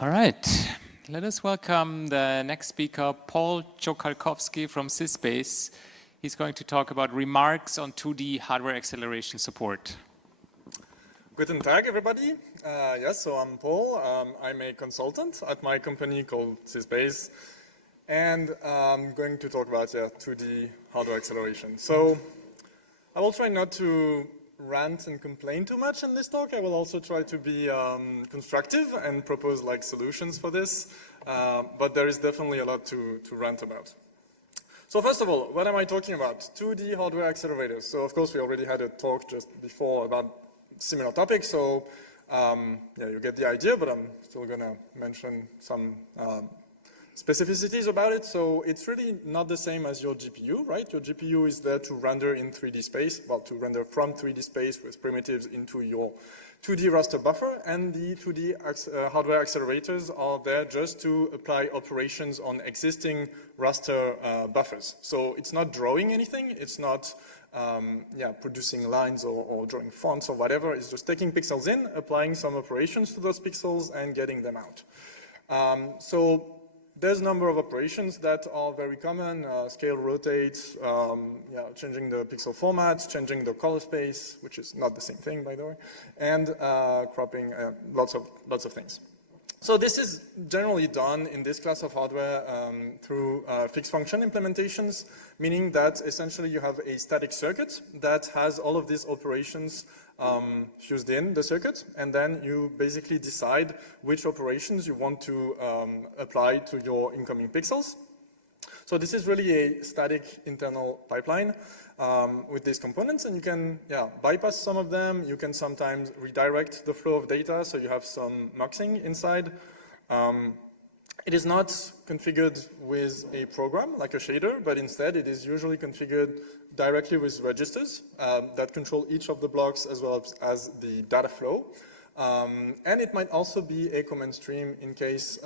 All right, let us welcome the next speaker, Paul Kocialkowski from userspace. He's going to talk about remarks on 2D hardware acceleration support. Guten Tag, everybody. Yes, so I'm Paul. I'm a consultant at my company called userspace, and I'm going to talk about 2D hardware acceleration. So I will try not to rant and complain too much in this talk. I will also try to be constructive and propose like solutions for this, but there is definitely a lot to rant about. So first of all, what am I talking about? 2D hardware accelerators. So of course we already had a talk just before about similar topics, so yeah, you get the idea, but I'm still gonna mention some specificities about it. So it's really not the same as your GPU, right? Your GPU is there to render in 3D space, well, to render from 3D space with primitives into your 2D raster buffer, and the 2D hardware accelerators are there just to apply operations on existing raster buffers. So it's not drawing anything, it's not producing lines or drawing fonts or whatever. It's just taking pixels in, applying some operations to those pixels and getting them out. So there's a number of operations that are very common, scale, rotate, changing the pixel formats, changing the color space, which is not the same thing, by the way, and cropping, lots of things. So this is generally done in this class of hardware through fixed function implementations, meaning that essentially you have a static circuit that has all of these operations fused in the circuit, and then you basically decide which operations you want to apply to your incoming pixels. So this is really a static internal pipeline with these components, and you can bypass some of them. You can sometimes redirect the flow of data, so you have some muxing inside. It is not configured with a program like a shader, but instead it is usually configured directly with registers that control each of the blocks as well as the data flow. And it might also be a command stream in case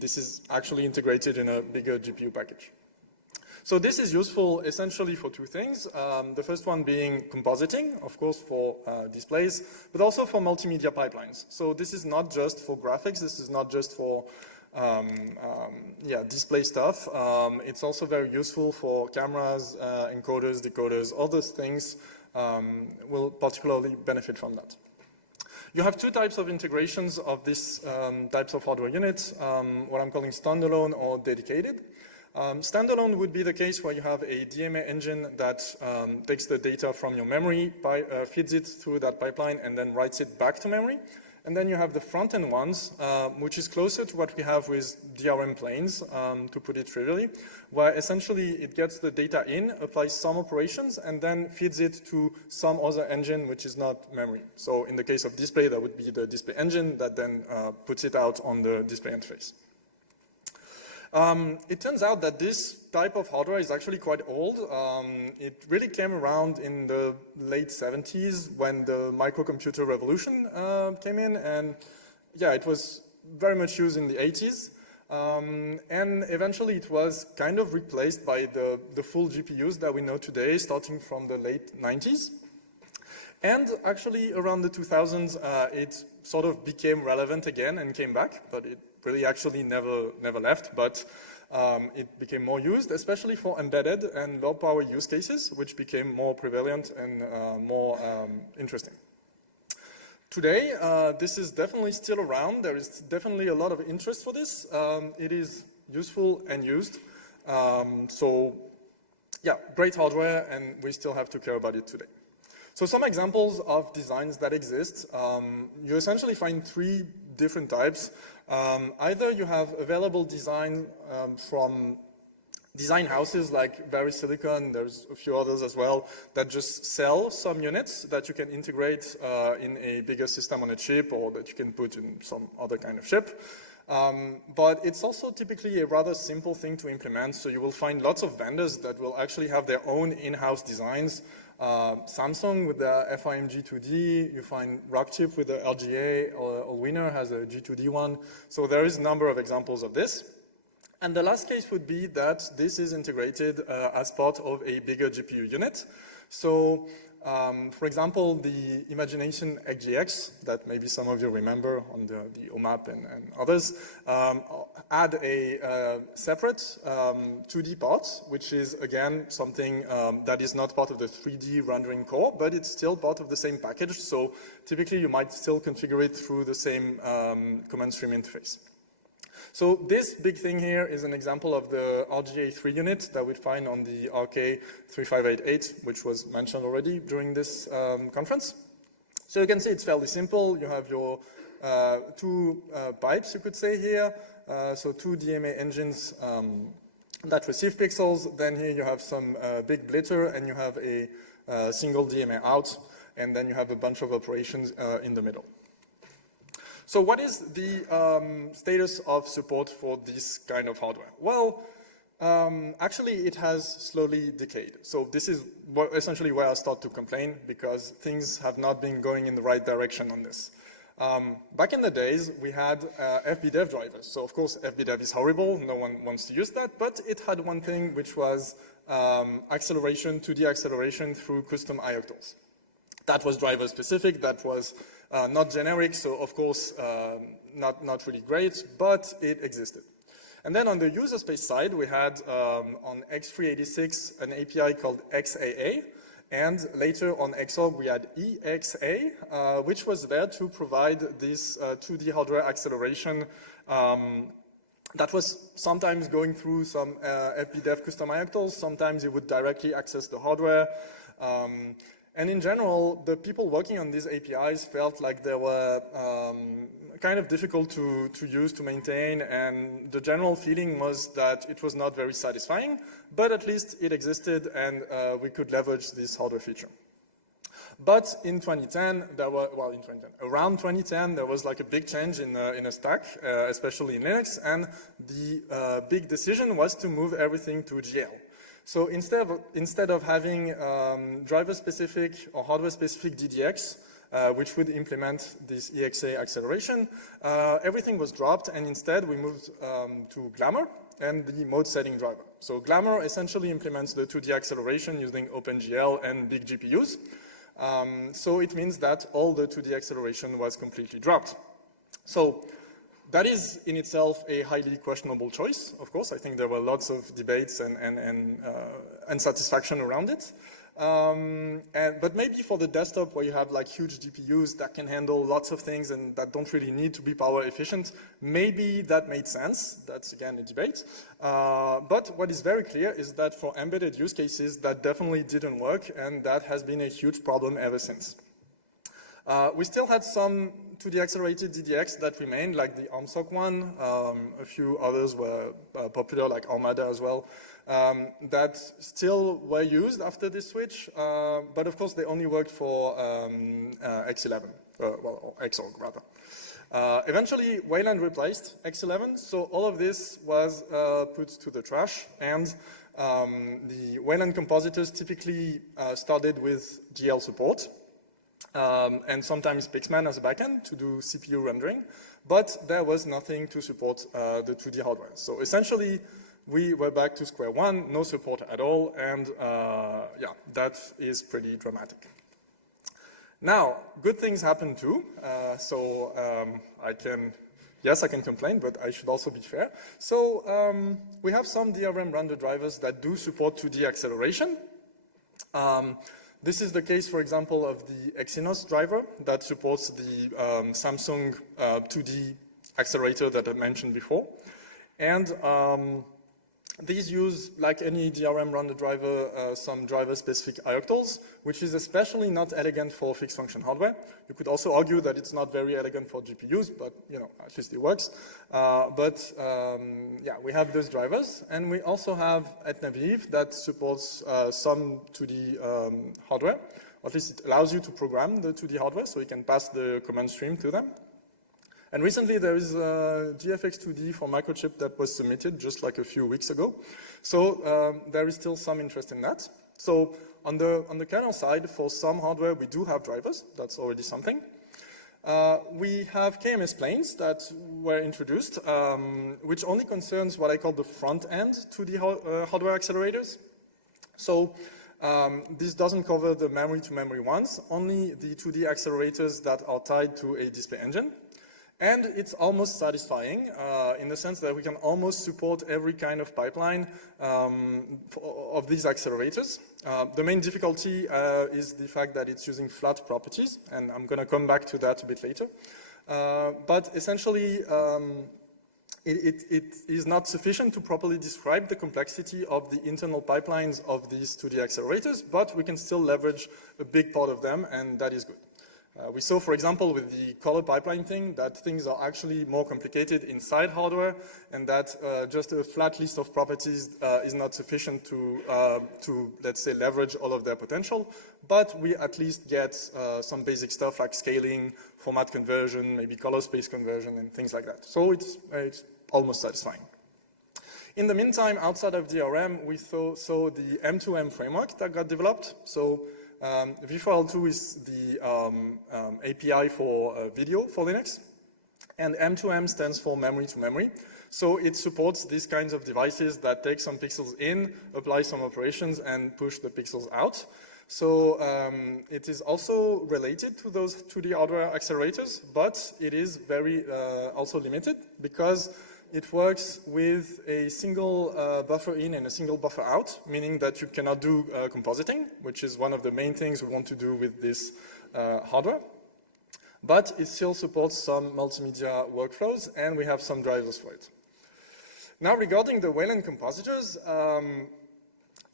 this is actually integrated in a bigger GPU package. So this is useful essentially for two things. The first one being compositing, of course, for displays, but also for multimedia pipelines. So this is not just for graphics, this is not just for display stuff. It's also very useful for cameras, encoders, decoders, all those things will particularly benefit from that. You have two types of integrations of these types of hardware units, what I'm calling standalone or dedicated. Standalone would be the case where you have a DMA engine that takes the data from your memory, feeds it through that pipeline, and then writes it back to memory. And then you have the front-end ones, which is closer to what we have with DRM planes, to put it trivially, where essentially it gets the data in, applies some operations, and then feeds it to some other engine which is not memory. So in the case of display, that would be the display engine that then puts it out on the display interface. It turns out that this type of hardware is actually quite old. It really came around in the late 70s when the microcomputer revolution came in, and yeah, it was very much used in the 80s. And eventually it was kind of replaced by the full GPUs that we know today, starting from the late 90s. And actually around the 2000s, it sort of became relevant again and came back, but it really actually never left, but it became more used, especially for embedded and low power use cases, which became more prevalent and more interesting. Today, this is definitely still around. There is definitely a lot of interest for this. It is useful and used. So yeah, great hardware, and we still have to care about it today. So some examples of designs that exist, you essentially find three different types. Either you have available design from design houses like VeriSilicon, there's a few others as well, that just sell some units that you can integrate in a bigger system on a chip, or that you can put in some other kind of chip. But it's also typically a rather simple thing to implement, so you will find lots of vendors that will actually have their own in-house designs. Samsung with the FIM G2D, you find Rockchip with the LGA, or Winner has a G2D one. So there is a number of examples of this. And the last case would be that this is integrated as part of a bigger GPU unit. So For example, the Imagination XGX that maybe some of you remember on the OMAP and others add a separate 2D part, which is again something that is not part of the 3D rendering core, but it's still part of the same package. So typically you might still configure it through the same command stream interface. So this big thing here is an example of the RGA3 unit that we find on the RK3588, which was mentioned already during this conference. So you can see it's fairly simple. You have your two pipes, you could say here. So two DMA engines that receive pixels. Then here you have some big blitter, and you have a single DMA out, and then you have a bunch of operations in the middle. So what is the status of support for this kind of hardware? Well, actually it has slowly decayed. So this is essentially where I start to complain, because things have not been going in the right direction on this. Back in the days, we had FBdev drivers. So of course, FBdev is horrible. No one wants to use that. But it had one thing, which was acceleration, 2D acceleration through custom ioctals. That was driver specific. That was not generic, so of course not really great, but it existed. And then on the user space side, we had on X386 an API called XAA, and later on X.Org we had EXA, which was there to provide this 2D hardware acceleration that was sometimes going through some FBdev custom ioctals, sometimes it would directly access the hardware. And in general, the people working on these APIs felt like they were kind of difficult to use, to maintain, and the general feeling was that it was not very satisfying, but at least it existed and we could leverage this hardware feature. But in 2010, around 2010, there was like a big change in a stack, especially in Linux, and the big decision was to move everything to GL. So instead of having driver-specific or hardware-specific DDX, which would implement this EXA acceleration, everything was dropped, and instead we moved to Glamour and the mode setting driver. So Glamour essentially implements the 2D acceleration using OpenGL and big GPUs. So it means that all the 2D acceleration was completely dropped. So that is in itself a highly questionable choice, of course. I think there were lots of debates and unsatisfaction around it. But maybe for the desktop where you have like huge GPUs that can handle lots of things and that don't really need to be power efficient, maybe that made sense. That's again a debate. But what is very clear is that for embedded use cases, that definitely didn't work, and that has been a huge problem ever since. We still had some 2D accelerated DDX that remained, like the ARMSOC one. A few others were popular, like Armada as well, that still were used after this switch. But of course, they only worked for X11, or X.Org rather. Eventually, Wayland replaced X11, so all of this was put to the trash, and the Wayland compositors typically started with GL support. And sometimes Pixman as a backend to do CPU rendering, but there was nothing to support the 2D hardware. So essentially, we were back to square one, no support at all, and yeah, that is pretty dramatic. Now, good things happen too, I can complain, but I should also be fair. So we have some DRM render drivers that do support 2D acceleration. This is the case, for example, of the Exynos driver that supports the Samsung 2D accelerator that I mentioned before. And these use, like any DRM render driver, some driver-specific ioctals, which is especially not elegant for fixed function hardware. You could also argue that it's not very elegant for GPUs, but you know, at least it works. Yeah, we have those drivers, and we also have Etnaviv that supports some 2D hardware. Or at least it allows you to program the 2D hardware, so you can pass the command stream to them. And recently there is a GFX2D for microchip that was submitted just like a few weeks ago. So there is still some interest in that. So on the kernel side, for some hardware, we do have drivers. That's already something. We have KMS planes that were introduced, which only concerns what I call the front end 2D hardware accelerators. So This doesn't cover the memory-to-memory ones, only the 2D accelerators that are tied to a display engine. And it's almost satisfying in the sense that we can almost support every kind of pipeline of these accelerators. The main difficulty is the fact that it's using flat properties, and I'm going to come back to that a bit later. But essentially, it is not sufficient to properly describe the complexity of the internal pipelines of these 2D accelerators, but we can still leverage a big part of them, and that is good. We saw, for example, with the color pipeline thing, that things are actually more complicated inside hardware, and that just a flat list of properties is not sufficient to, let's say, leverage all of their potential. But we at least get some basic stuff like scaling, format conversion, maybe color space conversion, and things like that. So it's almost satisfying. In the meantime, outside of DRM, we saw the M2M framework that got developed. So V4L2 is the API for video for Linux, and M2M stands for memory to memory. So it supports these kinds of devices that take some pixels in, apply some operations, and push the pixels out. So it is also related to those 2D hardware accelerators, but it is very also limited because it works with a single buffer in and a single buffer out, meaning that you cannot do compositing, which is one of the main things we want to do with this hardware. But it still supports some multimedia workflows, and we have some drivers for it. Now, regarding the Wayland compositors,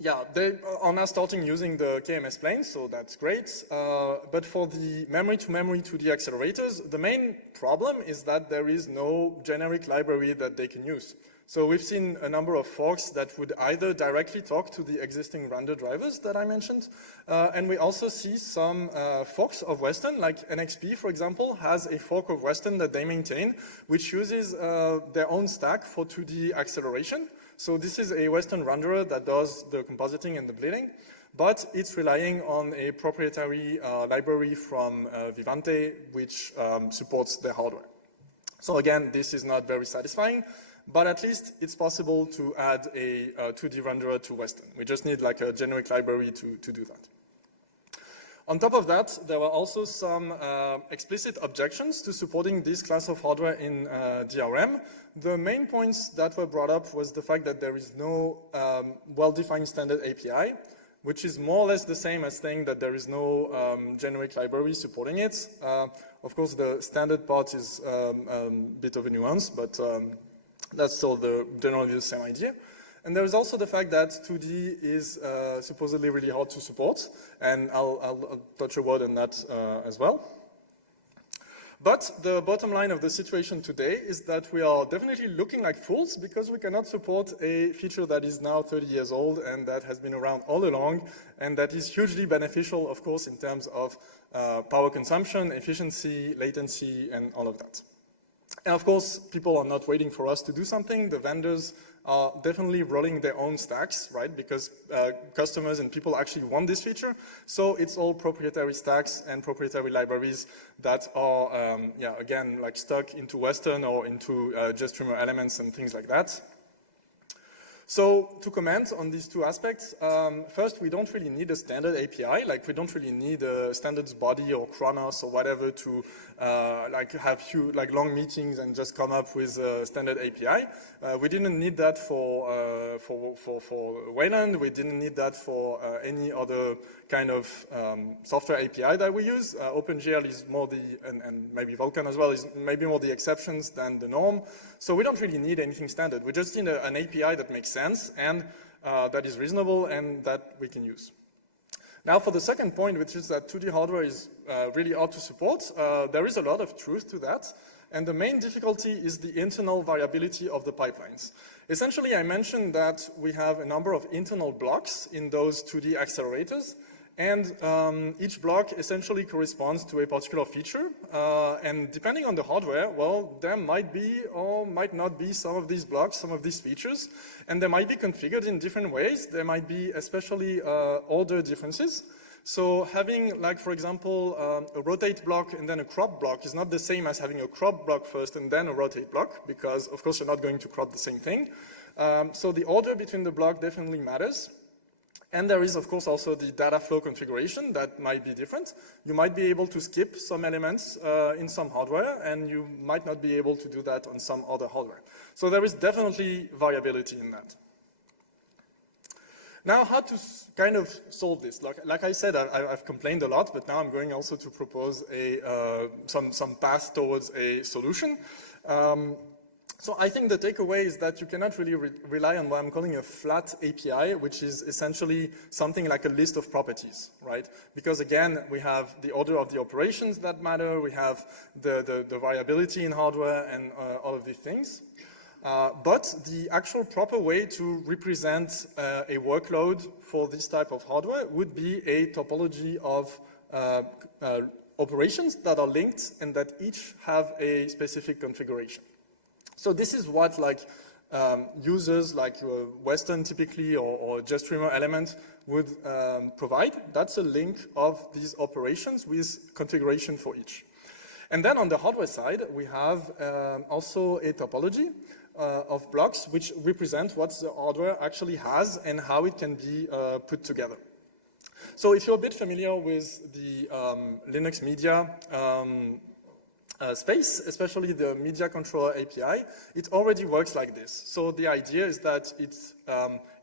yeah, they are now starting using the KMS plane, so that's great. But for the memory-to-memory 2D accelerators, the main problem is that there is no generic library that they can use. So we've seen a number of forks that would either directly talk to the existing render drivers that I mentioned, and we also see some forks of Western, like NXP, for example, has a fork of Western that they maintain, which uses their own stack for 2D acceleration. So this is a Western renderer that does the compositing and the bleeding, but it's relying on a proprietary library from Vivante, which supports the hardware. So again, this is not very satisfying, but at least it's possible to add a 2D renderer to Western. We just need like a generic library to do that. On top of that, there were also some explicit objections to supporting this class of hardware in DRM. The main points that were brought up was the fact that there is no well-defined standard API, which is more or less the same as saying that there is no generic library supporting it. Of course, the standard part is a bit of a nuance, but that's still generally the same idea. And there is also the fact that 2D is supposedly really hard to support, and I'll touch a word on that as well. But the bottom line of the situation today is that we are definitely looking like fools because we cannot support a feature that is now 30 years old and that has been around all along, and that is hugely beneficial, of course, in terms of power consumption, efficiency, latency, and all of that. And of course, people are not waiting for us to do something. The vendors are definitely rolling their own stacks, right? Because customers and people actually want this feature. So it's all proprietary stacks and proprietary libraries that are, yeah, again, like stuck into Western or into JStreamer elements and things like that. So to comment on these two aspects, first, we don't really need a standard API. Like, we don't really need a standards body or Kronos or whatever to like have like long meetings and just come up with a standard API. We didn't need that for Wayland. We didn't need that for any other kind of software API that we use. OpenGL is more the, and maybe Vulkan as well, is maybe more the exceptions than the norm. So we don't really need anything standard. We just need an API that makes sense and that is reasonable and that we can use. Now for the second point, which is that 2D hardware is really hard to support, there is a lot of truth to that. And the main difficulty is the internal variability of the pipelines. Essentially, I mentioned that we have a number of internal blocks in those 2D accelerators. And each block essentially corresponds to a particular feature. And depending on the hardware, well, there might be or might not be some of these blocks, some of these features. And they might be configured in different ways. There might be especially order differences. So having, like, for example, a rotate block and then a crop block is not the same as having a crop block first and then a rotate block, because, of course, you're not going to crop the same thing. So the order between the block definitely matters. And there is, of course, also the data flow configuration that might be different. You might be able to skip some elements in some hardware, and you might not be able to do that on some other hardware. So there is definitely variability in that. Now, how to kind of solve this? Like I said, I've complained a lot, but now I'm going also to propose some path towards a solution. So I think the takeaway is that you cannot really rely on what I'm calling a flat API, which is essentially something like a list of properties, right? Because again, we have the order of the operations that matter, we have the variability in hardware and all of these things. But the actual proper way to represent a workload for this type of hardware would be a topology of operations that are linked and that each have a specific configuration. So this is what users like Western typically or JStreamer element would provide. That's a link of these operations with configuration for each. And then on the hardware side, we have also a topology of blocks which represent what the hardware actually has and how it can be put together. So if you're a bit familiar with the Linux media space, especially the media controller API, it already works like this. So the idea is that it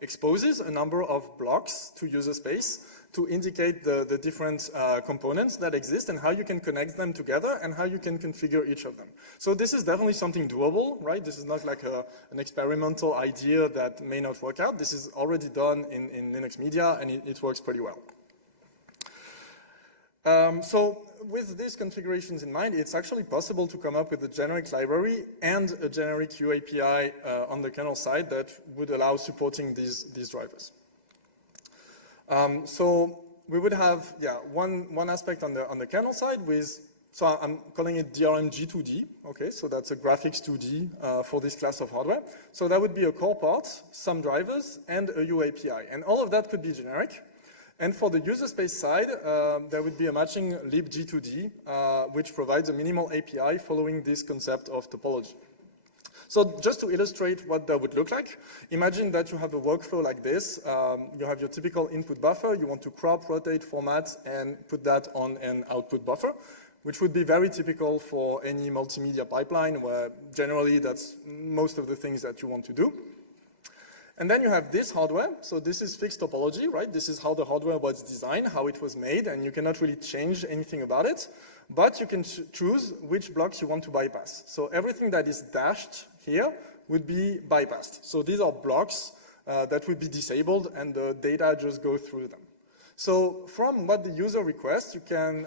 exposes a number of blocks to user space to indicate the different components that exist and how you can connect them together and how you can configure each of them. So this is definitely something doable, right? This is not like an experimental idea that may not work out. This is already done in Linux media and it works pretty well. So with these configurations in mind, it's actually possible to come up with a generic library and a generic UAPI on the kernel side that would allow supporting these drivers. So we would have, one aspect on the kernel side with, so I'm calling it DRM G2D, okay, so that's a graphics 2D for this class of hardware. So that would be a core part, some drivers, and a UAPI, and all of that could be generic. And for the user space side, there would be a matching libg2d, which provides a minimal API following this concept of topology. So just to illustrate what that would look like, imagine that you have a workflow like this. You have your typical input buffer. You want to crop, rotate, format, and put that on an output buffer, which would be very typical for any multimedia pipeline, where generally that's most of the things that you want to do. And then you have this hardware. So this is fixed topology, right? This is how the hardware was designed, how it was made, and you cannot really change anything about it. But you can choose which blocks you want to bypass. So everything that is dashed here would be bypassed. So these are blocks that would be disabled, and the data just go through them. So from what the user requests, you can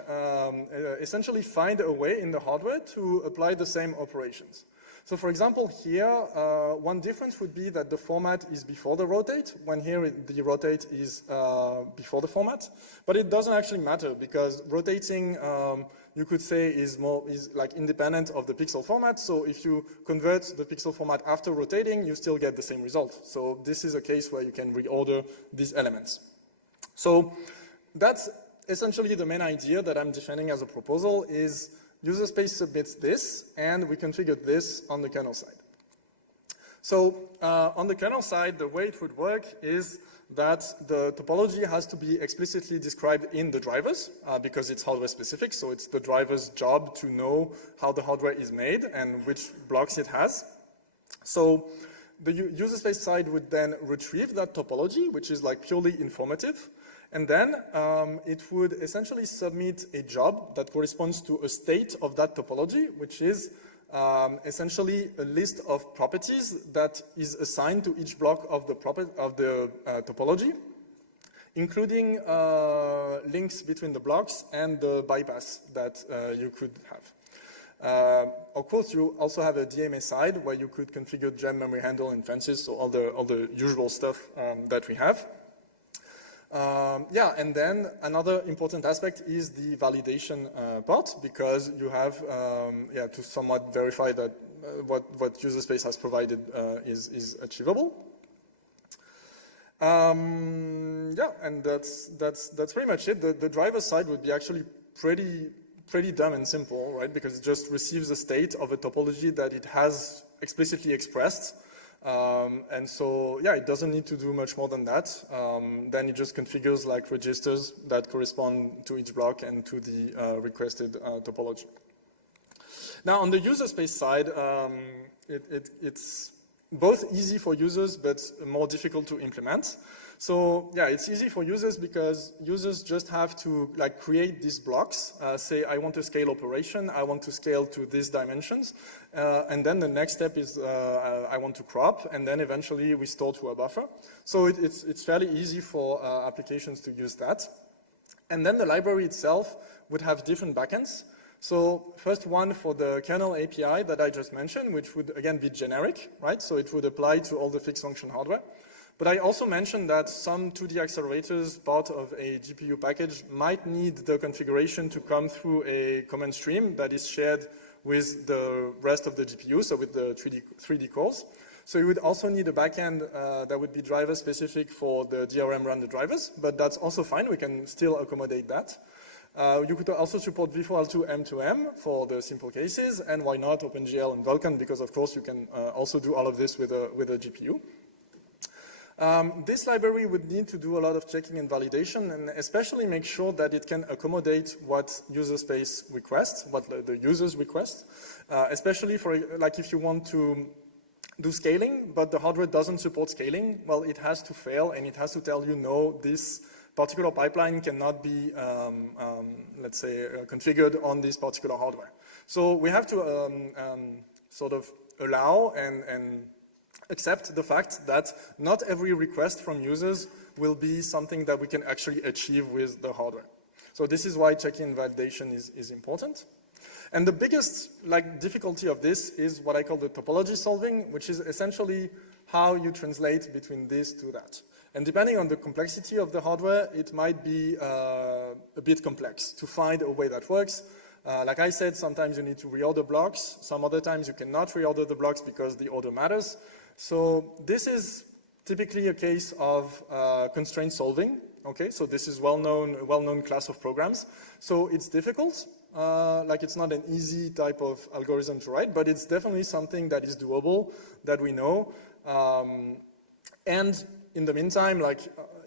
essentially find a way in the hardware to apply the same operations. So for example, here, one difference would be that the format is before the rotate, when here the rotate is before the format. But it doesn't actually matter, because rotating, you could say, is like independent of the pixel format. So if you convert the pixel format after rotating, you still get the same result. So this is a case where you can reorder these elements. So that's essentially the main idea that I'm defending as a proposal is user space submits this, and we configure this on the kernel side. So on the kernel side, the way it would work is that the topology has to be explicitly described in the drivers because it's hardware specific. So it's the driver's job to know how the hardware is made and which blocks it has. So the user space side would then retrieve that topology, which is like purely informative. And then it would essentially submit a job that corresponds to a state of that topology, which is essentially a list of properties that is assigned to each block of the topology, including links between the blocks and the bypass that you could have. Of course, you also have a DMA side where you could configure gem memory handle and fences, so all the usual stuff that we have. And then another important aspect is the validation part, because you have to somewhat verify that what user space has provided is achievable. And that's pretty much it. The driver side would be actually pretty dumb and simple, right? Because it just receives a state of a topology that it has explicitly expressed. And so, yeah, it doesn't need to do much more than that. Then it just configures like registers that correspond to each block and to the requested topology. Now, on the user space side, it's both easy for users, but more difficult to implement. So yeah, it's easy for users because users just have to like create these blocks, say I want to scale operation, I want to scale to these dimensions, and then the next step is I want to crop, and then eventually we store to a buffer. So it's fairly easy for applications to use that. And then the library itself would have different backends. So first one for the kernel API that I just mentioned, which would again be generic, right? So it would apply to all the fixed function hardware. But I also mentioned that some 2D accelerators, part of a GPU package, might need the configuration to come through a command stream that is shared with the rest of the GPU, so with the 3D cores. So you would also need a backend that would be driver specific for the DRM run the drivers, but that's also fine, we can still accommodate that. You could also support v4l2 M2M for the simple cases, and why not OpenGL and Vulkan, because of course you can also do all of this with a GPU. This library would need to do a lot of checking and validation, and especially make sure that it can accommodate what user space requests, what the users request, especially for like if you want to do scaling, but the hardware doesn't support scaling, well, it has to fail and it has to tell you, no, this particular pipeline cannot be, let's say, configured on this particular hardware. So we have to sort of allow and accept the fact that not every request from users will be something that we can actually achieve with the hardware. So this is why checking and validation is important. And the biggest difficulty of this is what I call the topology solving, which is essentially how you translate between this to that. And depending on the complexity of the hardware, it might be a bit complex to find a way that works. Like I said, sometimes you need to reorder blocks. Some other times you cannot reorder the blocks because the order matters. So this is typically a case of constraint solving. Okay, so this is well-known class of programs. So it's difficult. Like it's not an easy type of algorithm to write, but it's definitely something that is doable, that we know. And in the meantime,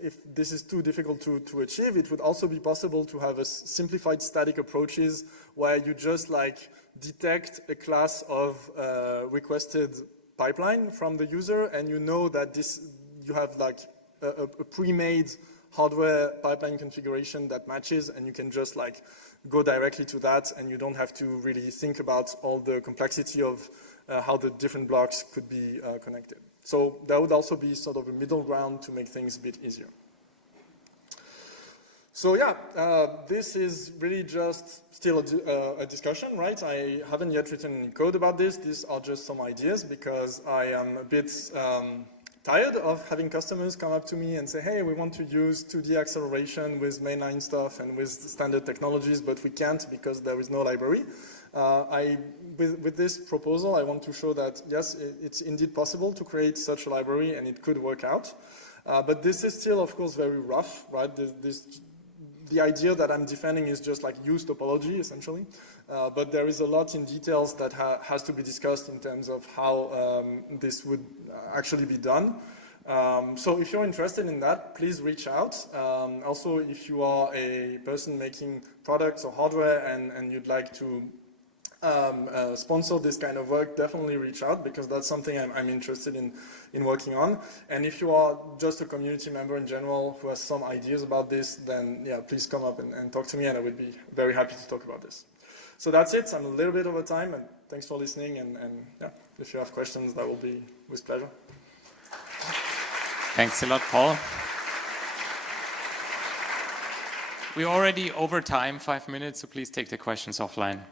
if this is too difficult to achieve, it would also be possible to have a simplified static approaches where you just detect a class of requested pipeline from the user, and you know that you have a pre-made hardware pipeline configuration that matches, and you can just go directly to that, and you don't have to really think about all the complexity of how the different blocks could be connected. So that would also be sort of a middle ground to make things a bit easier. So yeah, this is really just still a discussion, right? I haven't yet written any code about this. These are just some ideas because I am a bit tired of having customers come up to me and say, hey, we want to use 2D acceleration with mainline stuff and with standard technologies, but we can't because there is no library. With this proposal, I want to show that, yes, it's indeed possible to create such a library and it could work out. But this is still, of course, very rough, right? The idea that I'm defending is just use topology, essentially. But there is a lot in details that has to be discussed in terms of how this would actually be done. So if you're interested in that, please reach out. Also, if you are a person making products or hardware and you'd like to sponsor this kind of work, definitely reach out because that's something I'm interested in working on. And if you are just a community member in general who has some ideas about this, then yeah, please come up and talk to me, and I would be very happy to talk about this. So that's it. I'm a little bit over time, and thanks for listening. And yeah, if you have questions, that will be with pleasure. Thanks a lot, Paul. We're already over time, 5 minutes, so please take the questions offline.